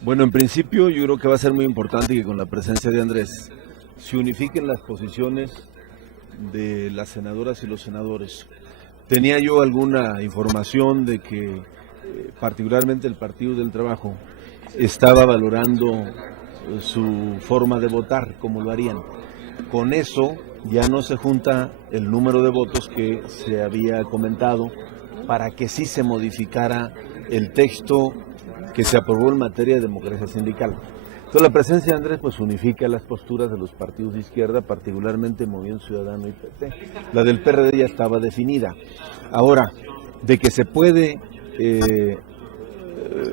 Bueno, en principio yo creo que va a ser muy importante que con la presencia de Andrés se unifiquen las posiciones de las senadoras y los senadores. Tenía yo alguna información de que particularmente el Partido del Trabajo estaba valorando su forma de votar, como lo harían. Con eso ya no se junta el número de votos que se había comentado para que sí se modificara el texto que se aprobó en materia de democracia sindical. Entonces la presencia de Andrés pues unifica las posturas de los partidos de izquierda, particularmente Movimiento Ciudadano y PT. La del PRD ya estaba definida. Ahora, de que se puede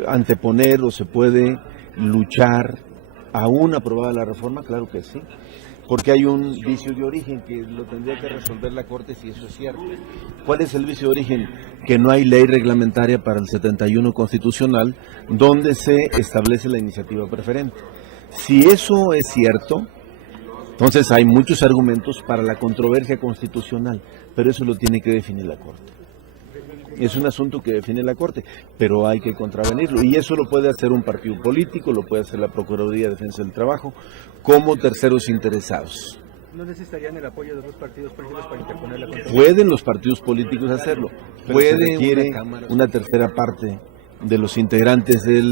anteponer o se puede luchar aún aprobada la reforma, claro que sí, porque hay un vicio de origen que lo tendría que resolver la Corte si eso es cierto. ¿Cuál es el vicio de origen? Que no hay ley reglamentaria para el 71 constitucional donde se establece la iniciativa preferente. Si eso es cierto, entonces hay muchos argumentos para la controversia constitucional, pero eso lo tiene que definir la Corte. Es un asunto que define la Corte, pero hay que contravenirlo. Y eso lo puede hacer un partido político, lo puede hacer la Procuraduría de Defensa del Trabajo, como terceros interesados. ¿No necesitarían el apoyo de dos partidos políticos para interponer la controversia? Pueden los partidos políticos hacerlo. Puede una tercera parte de los integrantes de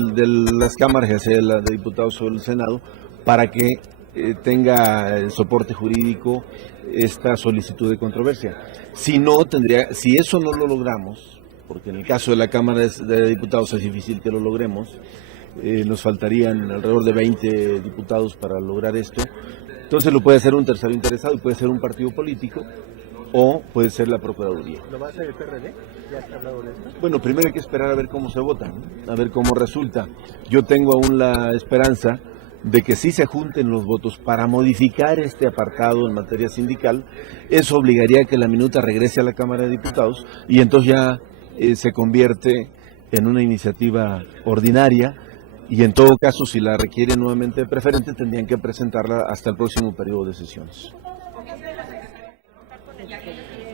las cámaras, ya sea la de diputados o el Senado, para que tenga el soporte jurídico esta solicitud de controversia. Si eso no lo logramos, porque en el caso de la Cámara de Diputados es difícil que lo logremos, nos faltarían alrededor de 20 diputados para lograr esto, entonces lo puede hacer un tercero interesado y puede ser un partido político o puede ser la Procuraduría. ¿Lo va a hacer el PRD? ¿Ya está hablado de esto? Bueno, primero hay que esperar a ver cómo se vota, ¿no? A ver cómo resulta. Yo tengo aún la esperanza de que sí se junten los votos para modificar este apartado en materia sindical. Eso obligaría a que la minuta regrese a la Cámara de Diputados y entonces ya se convierte en una iniciativa ordinaria y en todo caso, si la requiere nuevamente preferente, tendrían que presentarla hasta el próximo periodo de sesiones.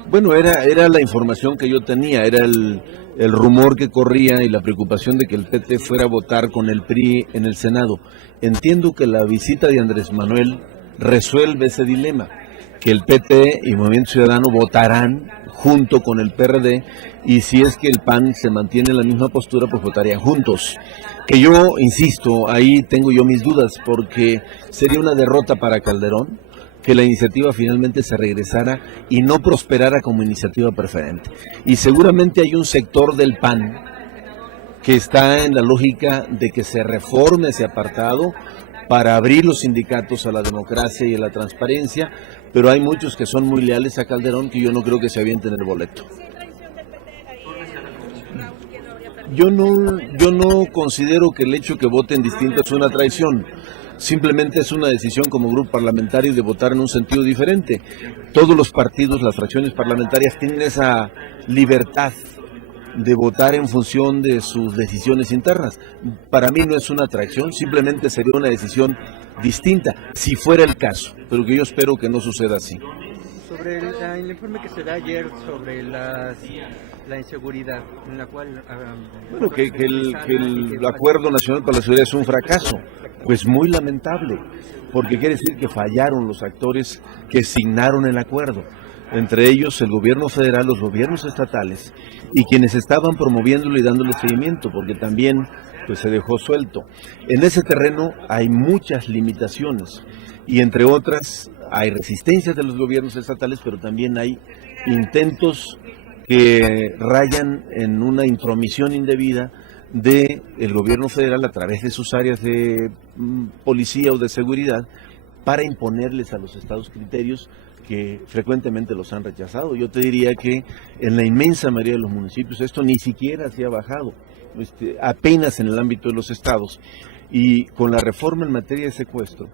Bueno, era la información que yo tenía, era el rumor que corría y la preocupación de que el PT fuera a votar con el PRI en el Senado. Entiendo que la visita de Andrés Manuel resuelve ese dilema, que el PT y Movimiento Ciudadano votarán junto con el PRD y si es que el PAN se mantiene en la misma postura, pues votarían juntos. Que yo, insisto, ahí tengo yo mis dudas porque sería una derrota para Calderón que la iniciativa finalmente se regresara y no prosperara como iniciativa preferente. Y seguramente hay un sector del PAN que está en la lógica de que se reforme ese apartado para abrir los sindicatos a la democracia y a la transparencia, pero hay muchos que son muy leales a Calderón que yo no creo que se avienten el boleto. Yo no considero que el hecho que voten distinto es una traición. Simplemente es una decisión como grupo parlamentario de votar en un sentido diferente. Todos los partidos, las fracciones parlamentarias tienen esa libertad de votar en función de sus decisiones internas. Para mí no es una traición, simplemente sería una decisión distinta, si fuera el caso, pero que yo espero que no suceda así. Sobre el informe que se da ayer sobre la inseguridad, en la cual... Bueno, que el Acuerdo Nacional para la Seguridad es un fracaso, pues muy lamentable, porque quiere decir que fallaron los actores que signaron el acuerdo, entre ellos el gobierno federal, los gobiernos estatales y quienes estaban promoviéndolo y dándole seguimiento, porque también pues se dejó suelto. En ese terreno hay muchas limitaciones y entre otras hay resistencias de los gobiernos estatales, pero también hay intentos que rayan en una intromisión indebida del gobierno federal a través de sus áreas de policía o de seguridad para imponerles a los estados criterios que frecuentemente los han rechazado. Yo te diría que en la inmensa mayoría de los municipios esto ni siquiera se ha bajado, apenas en el ámbito de los estados. Y con la reforma en materia de secuestro,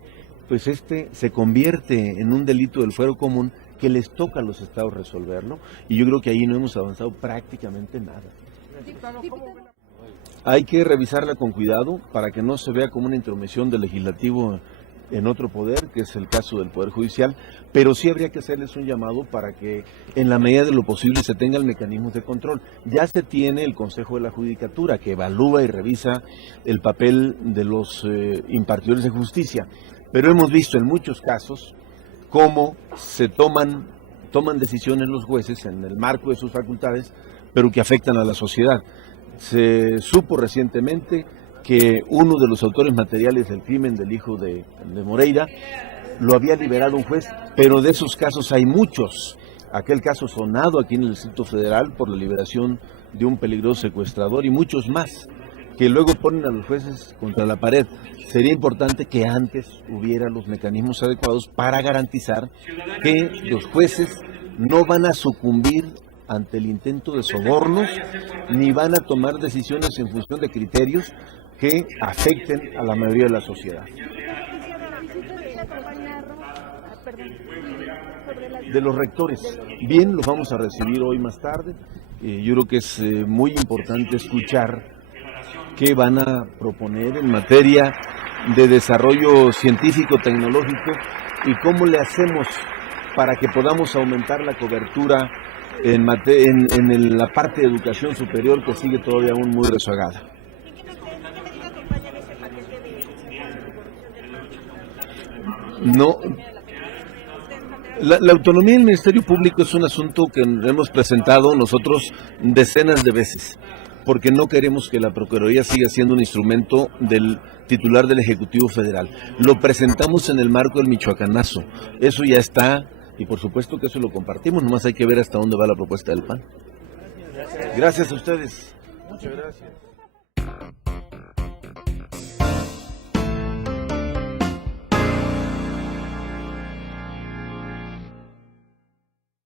pues se convierte en un delito del fuero común que les toca a los estados resolverlo, y yo creo que ahí no hemos avanzado prácticamente nada. Hay que revisarla con cuidado para que no se vea como una intromisión del legislativo en otro poder, que es el caso del Poder Judicial, pero sí habría que hacerles un llamado para que en la medida de lo posible se tengan mecanismos de control. Ya se tiene el Consejo de la Judicatura, que evalúa y revisa el papel de los impartidores de justicia, pero hemos visto en muchos casos cómo se toman decisiones los jueces en el marco de sus facultades, pero que afectan a la sociedad. Se supo recientemente que uno de los autores materiales del crimen del hijo de Moreira lo había liberado un juez, pero de esos casos hay muchos. Aquel caso sonado aquí en el Distrito Federal por la liberación de un peligroso secuestrador y muchos más que luego ponen a los jueces contra la pared. Sería importante que antes hubiera los mecanismos adecuados para garantizar que los jueces no van a sucumbir ante el intento de sobornos, ni van a tomar decisiones en función de criterios que afecten a la mayoría de la sociedad. De los rectores, bien, los vamos a recibir hoy más tarde. Yo creo que es muy importante escuchar qué van a proponer en materia de desarrollo científico, tecnológico, y cómo le hacemos para que podamos aumentar la cobertura en la parte de educación superior, que sigue todavía aún muy rezagada. No, la autonomía del Ministerio Público es un asunto que hemos presentado nosotros decenas de veces, porque no queremos que la Procuraduría siga siendo un instrumento del titular del Ejecutivo Federal. Lo presentamos en el marco del Michoacanazo, eso ya está, y por supuesto que eso lo compartimos, nomás hay que ver hasta dónde va la propuesta del PAN. Gracias a ustedes. Muchas gracias.